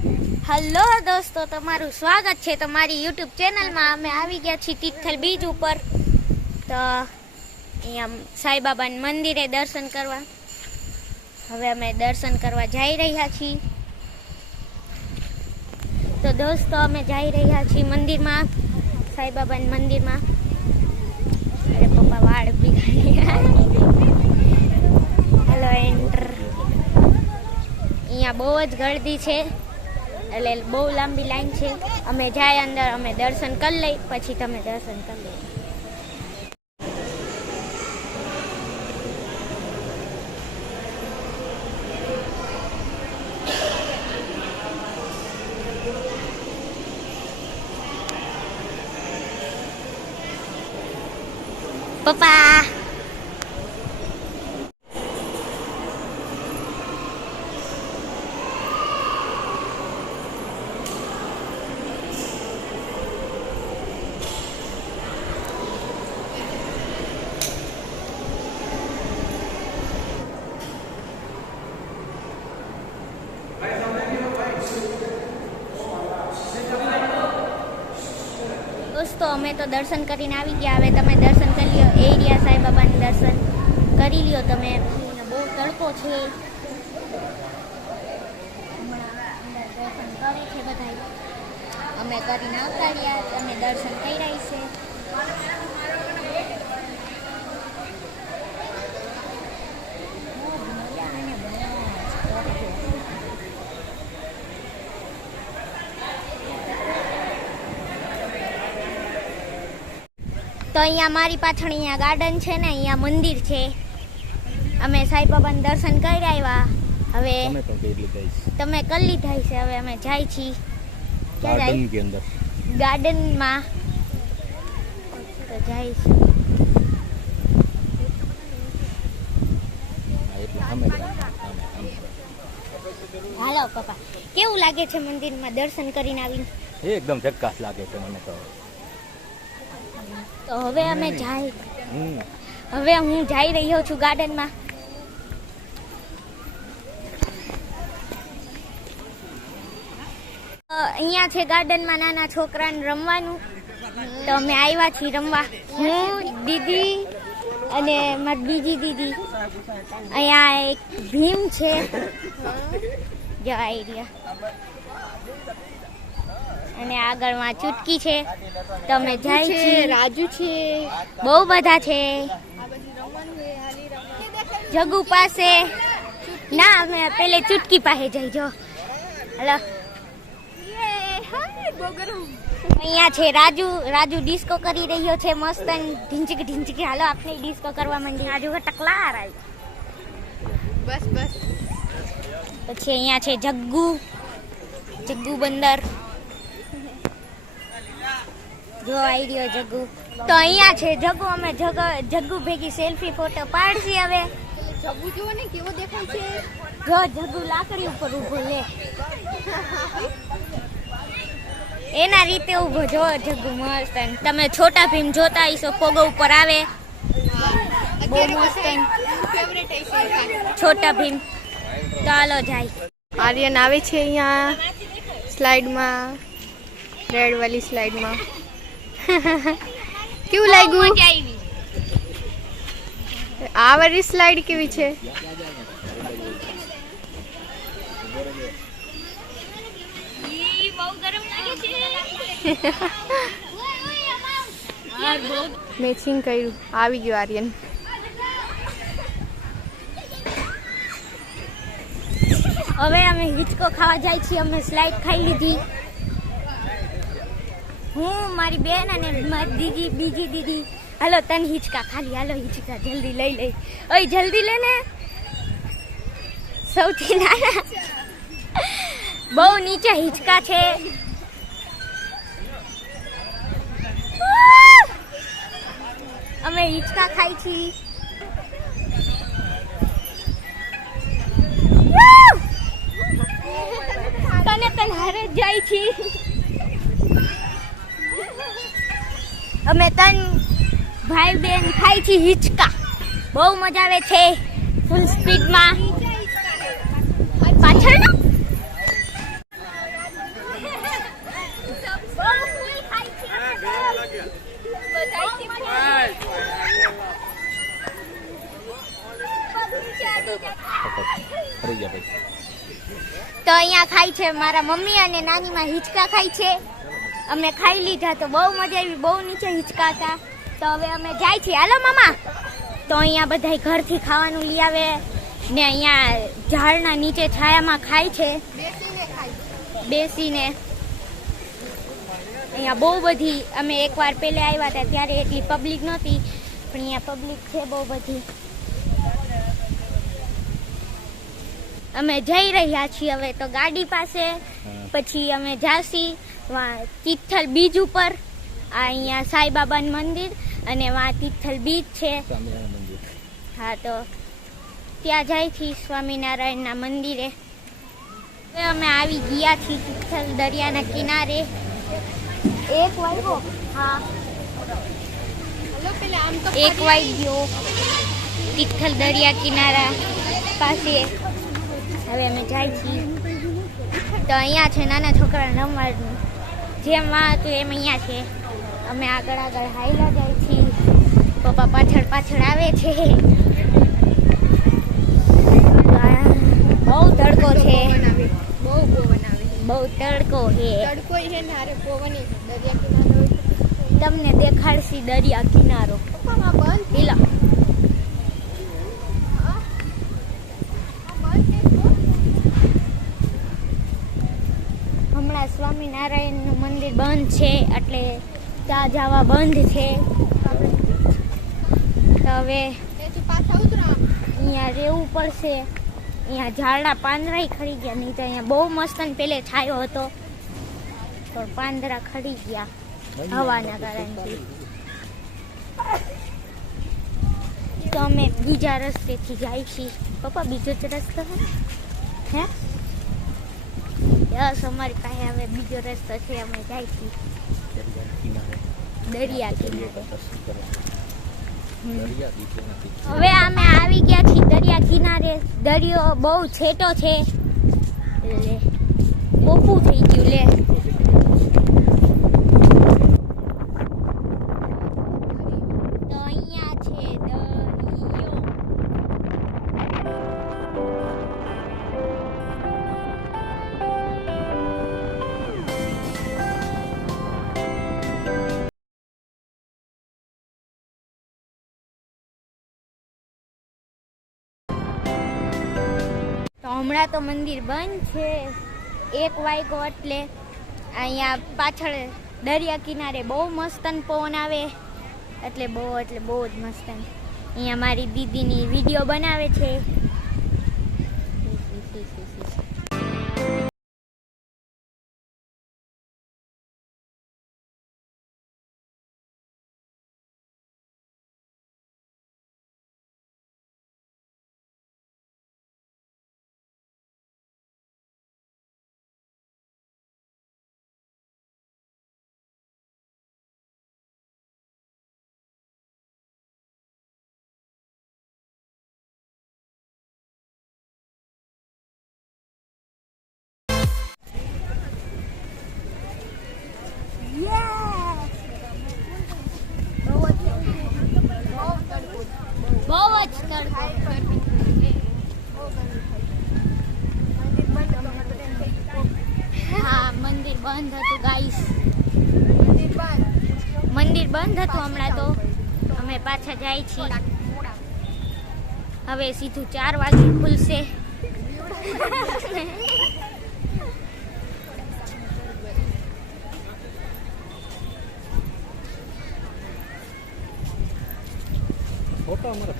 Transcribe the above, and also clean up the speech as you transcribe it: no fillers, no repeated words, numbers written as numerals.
Hello दोस्तों, તમારું સ્વાગત છે તમારી YouTube ચેનલમાં। અમે આવી ગયા છીએ તિથલ બીચ ઉપર। તો અહીંયા સાઈ બાબાના મંદિરે દર્શન કરવા। હવે અમે દર્શન કરવા જઈ રહ્યા છીએ। તો દોસ્તો અમે જઈ રહ્યા છીએ મંદિરમાં, સાઈ બાબાના મંદિરમાં। અરે પપ્પા વાળ બિગાડી। Hello enter. અહીંયા બહુ જ ગળદી છે, એટલે બહુ લાંબી લાઈન છે। અમે જાય અંદર, અમે દર્શન કરી લઈ, પછી તમે દર્શન કરી લો। પપ્પા दोस्तों અમે તો દર્શન કરીને આવી ગયા। હવે તમે દર્શન કરી લ્યો, એ રહ્યા સાઈ બાબાના દર્શન કરી લ્યો તમે। બહુ તડકો છે, દર્શન કરે છે બધા। અમે કરીને આવતા રહ્યા, તમે દર્શન થઈ રહી છે। તો અહીંયા મારી પાછળ અહીંયા ગાર્ડન છે ને, અહીંયા મંદિર છે। અમે સાઈ બાબાના દર્શન કરી આવ્યા। હવે તમે કરી લીધા છે। હવે અમે જાય છીએ ગાર્ડનમાં, તો જાય છે। હાલો પપ્પા, કેવું લાગે છે મંદિરમાં દર્શન કરીને આવીને? એકદમ ઝક્કાસ લાગે છે મને તો। તો હવે અમે જાય, હવે હું જઈ રહ્યો છું ગાર્ડનમાં। અહીંયા છે ગાર્ડનમાં નાના છોકરાને રમવાનું। તો અમે આવ્યા છીએ રમવા, હું, દીદી અને મારી બીજી દીદી। અહીંયા એક ભીમ છે, જો આઈડિયા, અને આગળમાં ચૂટકી છે। તો અમે જાય છીએ, રાજુ છે, બહુ બધા છે। જગુ પાસે ના, અમે પેલે ચૂટકી પાસે જઈ। જો હલો, અહીંયા છે રાજુ। રાજુ ડિસ્કો કરી રહ્યો છે મસ્ત, ઢીંચક ઢીંચક। હાલો આપણે ડિસ્કો કરવા માંડી। રાજુ ટકલા રાજ, બસ બસ। પછી અહીંયા છે જગ્ગુ, જગ્ગુ બંદર, જો આવી રહ્યો જગ્ગુ। તો અહીંયા છે જગ્ગુ, અમે જગ્ગુ ભેગી સેલ્ફી ફોટો પાડશી। હવે જગ્ગુ જુઓ ને કેવો દેખાય છે। જો જગ્ગુ લાકડી ઉપર ઊભો, લે એના રીતે ઊભો। જો જગ્ગુ મસ્ત। તમે છોટા ભીમ જોતા હશો, પોગો ઉપર આવે, બહુ મસ્ત છોટા ભીમ। તો હાલો જાય। આર્યન આવે છે અહીંયા સ્લાઇડમાં, રેડ વાળી સ્લાઇડમાં। કેવું લાગ્યું? આ વાળી સ્લાઇડ કેવી છે? મેચિંગ કર્યું, આવી ગયું આર્યન। હવે અમે હિચકો ખાવા જાય છીએ। અમે સ્લાઇડ ખાઈ લીધી, હું, મારી બેન અને મારી દીદી, બીજી દીદી। હાલો તને હિચકા ખાલી, હાલો હિચકા જલ્દી લઈ લઈ। ઓય જલ્દી લે ને, સૌથી નાના, બહુ નીચે હિચકા છે। અમે હિચકા ખાઈ છીએ। તને હારે જ જાય છીએ। અમે તન ભાઈ બેન ખાઈ છીએ હિચકા, બહુ મજા આવે છે। ફૂલ સ્પીડમાં પાછળ તો અહીંયા ખાય છે મારા મમ્મી અને નાનીમાં હિંચકા ખાય છે. અમે ખાઈ લીધા તો બહુ મજા આવી, બહુ નીચે હિંચકા હતા. તો હવે અમે જાય છીએ. હાલો મામા. તો અહીંયા બધા ઘરથી ખાવાનું લઈ આવે ને અહીંયા ઝાડના નીચે છાયામાં ખાય છે બેસીને. અહીંયા બહુ બધી, અમે એકવાર પહેલે આવ્યા હતા ત્યારે એટલી પબ્લિક નહોતી, પણ અહીંયા પબ્લિક છે બહુ બધી. અમે જઈ રહ્યા છીએ હવે તો ગાડી પાસે. પછી અમે જાસી તિથલ બીચ ઉપર. આ અહીંયા સાંઈબાબાનું મંદિર અને વાં તિથલ બીચ છે. હા, તો ત્યાં જાય છે સ્વામિનારાયણના મંદિરે. હવે અમે આવી ગયા છીએ તિથલ દરિયાના કિનારે. 1 વાગ્યો. હા, 1 વાગ્યો તિથલ દરિયા કિનારા પાસે. હવે અમે જાય છીએ. તો અહીંયા છે નાના છોકરા રમવાનું, જેમ વાં હતું એમ અહીંયા છે. અમે આગળ આગળ હાઈલા જાય છીએ, પપ્પા પાછળ પાછળ આવે છે. બહુ તડકો છે, બહુ તડકો છે. તમને દેખાડશી દરિયા કિનારો. પેલા હમણાં સ્વામિનારાયણનું મંદિર બંધ છે એટલે ત્યાં જવા બંધ છે. તો હવે અહીંયા રહેવું પડશે. અહીંયા ઝાડના પાંદડા ખરી ગયા, નહીં તો અહીંયા બહુ મસ્ત પેલે છાયો હતો, પણ પાંદડા ખરી ગયા હવાના કારણે. તો અમે બીજા રસ્તેથી જાય છીએ. પપ્પા બીજો જ રસ્તો હે? યસ, અમારી પાસે હવે બીજો રસ્તો છે. અમે જાય છીએ દરિયા કિનારે. હવે અમે આવી ગયા છીએ દરિયા કિનારે. દરિયો બહુ છેટો છે, લે પોપું થઈ ગયું. લે તો અહીંયા છે દરિયો. તો હમણાં તો મંદિર બંધ છે. 1 વાગ્યો એટલે અહીંયા પાછળ દરિયા કિનારે બહુ મસ્ત પવન આવે, એટલે બહુ જ મસ્ત. અહીંયા મારી દીદીની વિડીયો બનાવે છે. બહુ જ તડકો. હા, મંદિર બંધ હતું ગાઈસ. મંદિર બંધ હતું હમણાં. તો અમે પાછા જાય છીએ. હવે સીધું 4 વાગે ખુલશે. ફોટો અમારે